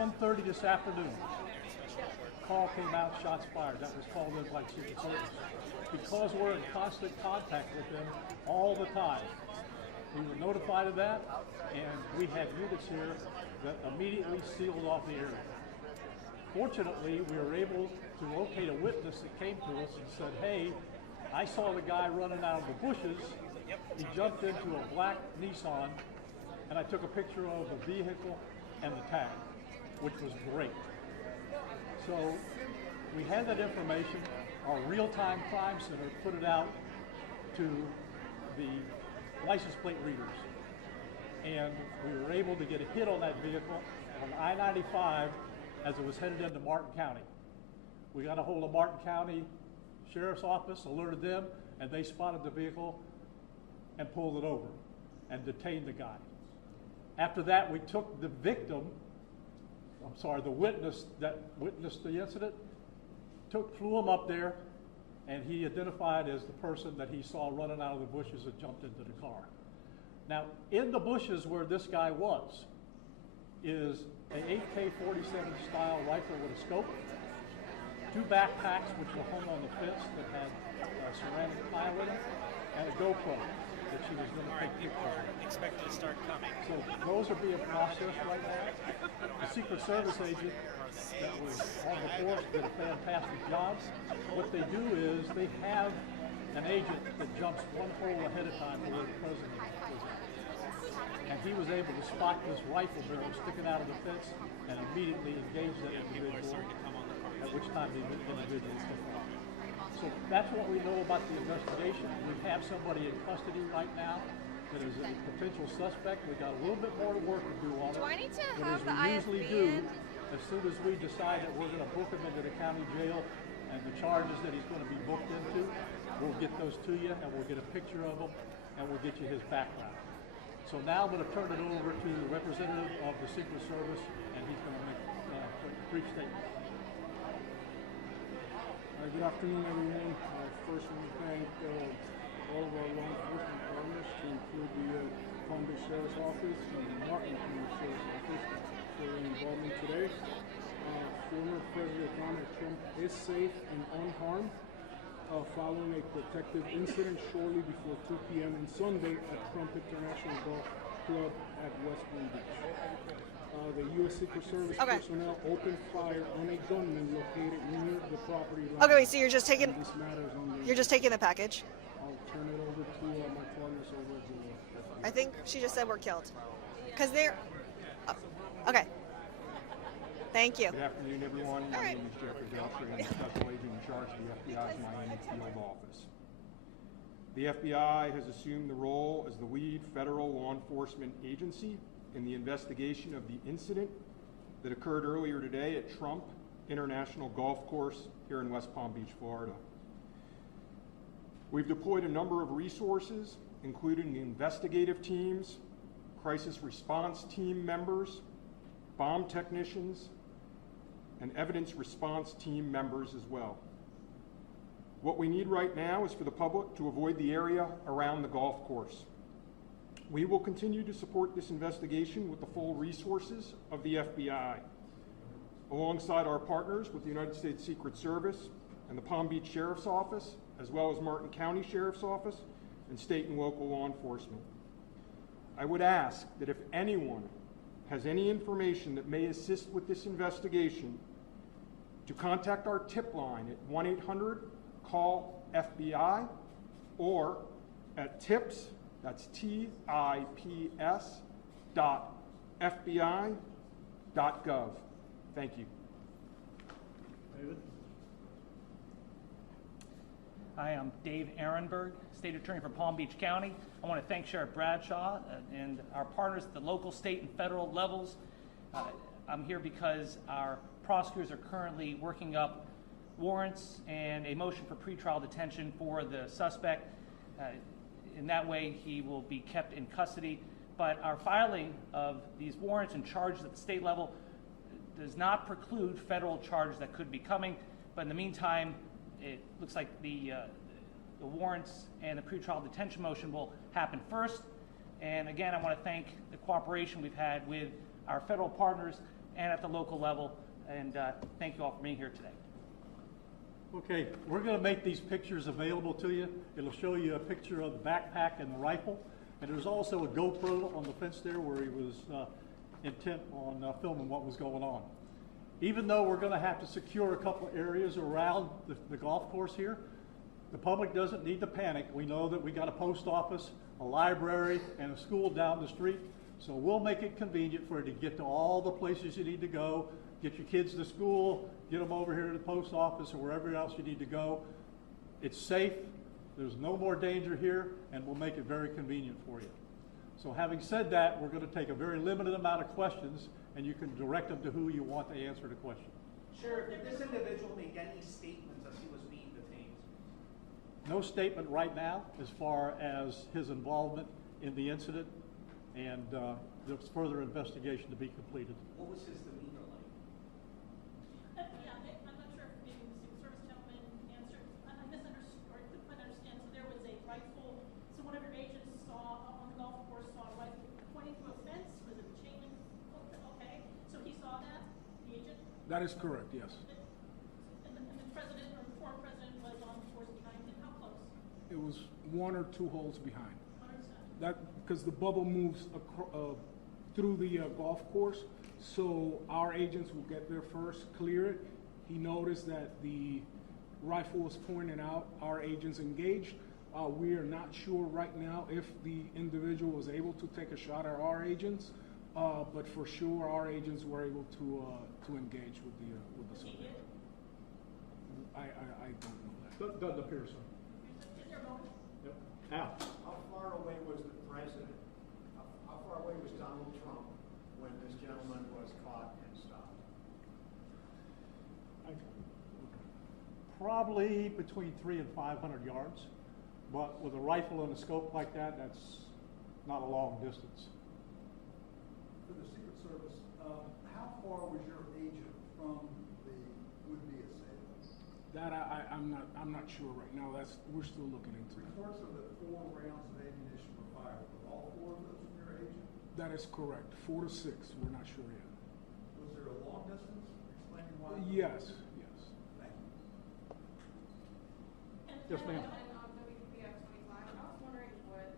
1:30 this afternoon, call came out, shots fired. That was called in by Secret Service. Because we're in constant contact with them all the time, we were notified of that, and we had units here that immediately sealed off the area. Fortunately, we were able to locate a witness that came to us and said, hey, I saw the guy running out of the bushes. He jumped into a black Nissan, and I took a picture of the vehicle and the tag, which was great. So we had that information. Our real-time crime center put it out to the license plate readers. And we were able to get a hit on that vehicle on I-95 as it was headed into Martin County. We got a hold of Martin County Sheriff's Office, alerted them, and they spotted the vehicle and pulled it over and detained the guy. After that, we took the witness that witnessed the incident, flew him up there, and he identified as the person that he saw running out of the bushes and jumped into the car. Now, in the bushes where this guy was is an AK-47 style rifle with a scope, 2 backpacks which were hung on the fence that had ceramic tile in them, and a GoPro that she was going to take pictures of. Expected to start coming. So those are being processed right now. The Secret Service agent that was on the force did a fantastic job. What they do is they have an agent that jumps one hole ahead of time to where the president was at. And he was able to spot this rifle barrel sticking out of the fence and immediately engage that individual, at which time the individual took off. So that's what we know about the investigation. We have somebody in custody right now that is a potential suspect. We got a little bit more work to do on it. Do I need to but have the as we usually IFB do, in? as soon as we decide that we're going to book him into the county jail and the charges that he's going to be booked into, we'll get those to you and we'll get a picture of him and we'll get you his background. So now I'm going to turn it over to the representative of the Secret Service, and he's going to make a brief statement. Good afternoon, everyone. First, I want to thank all of our law enforcement partners, to include the Palm Beach Sheriff's Office and the Martin County Sheriff's Office for their involvement today. Former President Donald Trump is safe and unharmed following a protective incident shortly before 2 p.m. on Sunday at Trump International Golf Club at West Palm Beach. The U.S. Secret Service personnel opened fire on a gunman located near the property line. Okay, wait, so you're just taking the package? I'll turn it over to my partners over at the I think she just said we're killed. Because they're... Oh, okay. Thank you. Good afternoon, everyone. My name is Jeffrey Belcher, and I'm the Special Agent in charge of the FBI's Miami Field Office. The FBI has assumed the role as the lead federal law enforcement agency in the investigation of the incident that occurred earlier today at Trump International Golf Course here in West Palm Beach, Florida. We've deployed a number of resources, including investigative teams, crisis response team members, bomb technicians, and evidence response team members as well. What we need right now is for the public to avoid the area around the golf course. We will continue to support this investigation with the full resources of the FBI, alongside our partners with the United States Secret Service and the Palm Beach Sheriff's Office, as well as Martin County Sheriff's Office and state and local law enforcement. I would ask that if anyone has any information that may assist with this investigation, to contact our tip line at 1-800-CALL-FBI or at tips, that's TIPS, .FBI.gov. Thank you. David? Hi, I'm Dave Ehrenberg, State Attorney for Palm Beach County. I want to thank Sheriff Bradshaw and our partners at the local, state, and federal levels. I'm here because our prosecutors are currently working up warrants and a motion for pretrial detention for the suspect. In that way, he will be kept in custody. But our filing of these warrants and charges at the state level does not preclude federal charges that could be coming. But in the meantime, it looks like the warrants and the pretrial detention motion will happen first. And again, I want to thank the cooperation we've had with our federal partners and at the local level. And thank you all for being here today. Okay, we're going to make these pictures available to you. It'll show you a picture of the backpack and the rifle. And there's also a GoPro on the fence there where he was intent on filming what was going on. Even though we're going to have to secure a couple of areas around the golf course here, the public doesn't need to panic. We know that we got a post office, a library, and a school down the street. So we'll make it convenient for you to get to all the places you need to go, get your kids to school, get them over here to the post office or wherever else you need to go. It's safe. There's no more danger here, and we'll make it very convenient for you. So having said that, we're going to take a very limited amount of questions, and you can direct them to who you want to answer the question. Sheriff, did this individual make any statements as he was being detained? No statement right now as far as his involvement in the incident, and there's further investigation to be completed. What was his demeanor like? Yeah, I'm not sure if maybe the Secret Service gentleman answered. I misunderstood, or couldn't quite understand. So there was a rifle. So one of your agents saw on the golf course saw a rifle pointing through a fence. Was it a chain link? Okay, so he saw that, the agent. That is correct, yes. And the president or the former president was on the course behind him. How close? It was 1 or 2 holes behind. 100%. That because the bubble moves through the golf course, so our agents will get there first, clear it. He noticed that the rifle was pointed out. Our agents engaged. We are not sure right now if the individual was able to take a shot at our agents, but for sure our agents were able to engage with the subject. I don't know that. Doesn't appear so. Is there a motive? Yep. Al. How far away was the president? How far away was Donald Trump when this gentleman was caught and stopped? Probably between 300 and 500 yards, but with a rifle and a scope like that, that's not a long distance. For the Secret Service, how far was your agent from the would-be assailant? That I'm not sure right now. We're still looking into it. Reports are that 4 rounds of ammunition were fired. Were all 4 of those from your agent? That is correct. 4 to 6. We're not sure yet. Was there a long distance? Explaining why? Yes. Thank you. Yes, ma'am. WPF 25, I was wondering what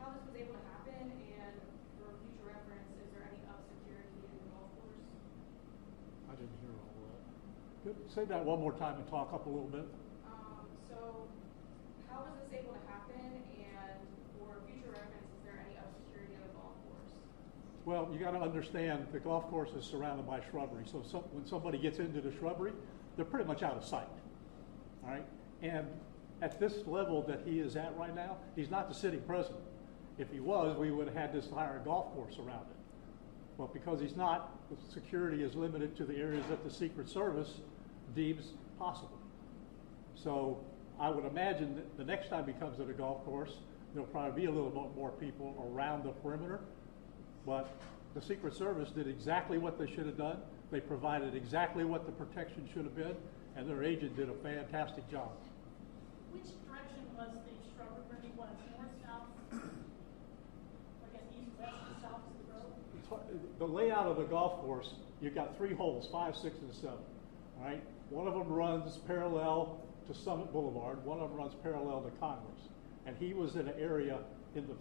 how this was able to happen, and for future reference, is there any security in the golf course? I didn't hear all that. Good. Say that one more time and talk up a little bit. So how was this able to happen, and for future reference, is there any security in the golf course? Well, you got to understand the golf course is surrounded by shrubbery. So when somebody gets into the shrubbery, they're pretty much out of sight. All right? And at this level that he is at right now, he's not the sitting president. If he was, we would have had this entire golf course around it. But because he's not, the security is limited to the areas that the Secret Service deems possible. So I would imagine that the next time he comes to the golf course, there'll probably be a little bit more people around the perimeter. But the Secret Service did exactly what they should have done. They provided exactly what the protection should have been, and their agent did a fantastic job. Which direction was the shrubbery where he was? North, south? I guess east, west, and south to the road? The layout of the golf course, you've got 3 holes, 5, 6, and 7. All right? One of them runs parallel to Summit Boulevard. One of them runs parallel to Congress. And he was in an area in the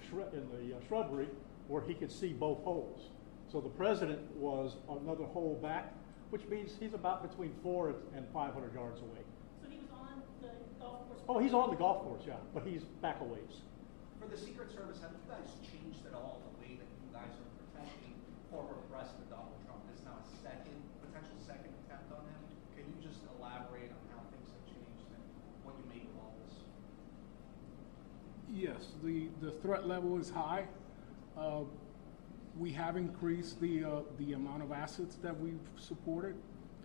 shrubbery where he could see both holes. So the president was another hole back, which means he's about between 400 and 500 yards away. So he was on the golf course? Oh, he's on the golf course, yeah, but he's back a ways. For the Secret Service, have you guys changed at all the way that you guys are protecting former President Donald Trump? This is now a potential second attempt on him. Can you just elaborate on how things have changed and what you make of all this? Yes, the threat level is high. We have increased the amount of assets that we've supported,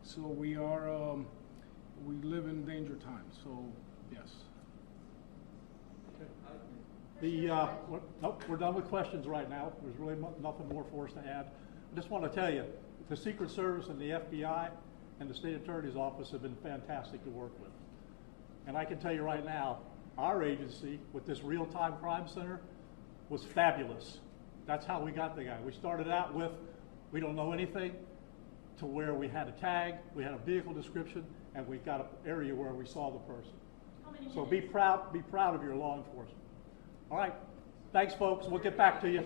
so we live in danger times. So yes. Nope, we're done with questions right now. There's really nothing more for us to add. I just want to tell you, the Secret Service and the FBI and the State Attorney's Office have been fantastic to work with. And I can tell you right now, our agency with this real-time crime center was fabulous. That's how we got the guy. We started out with We don't know anything to where we had a tag, we had a vehicle description, and we got an area where we saw the person. How many So minutes? be proud of your law enforcement. All right, thanks folks, we'll get back to you.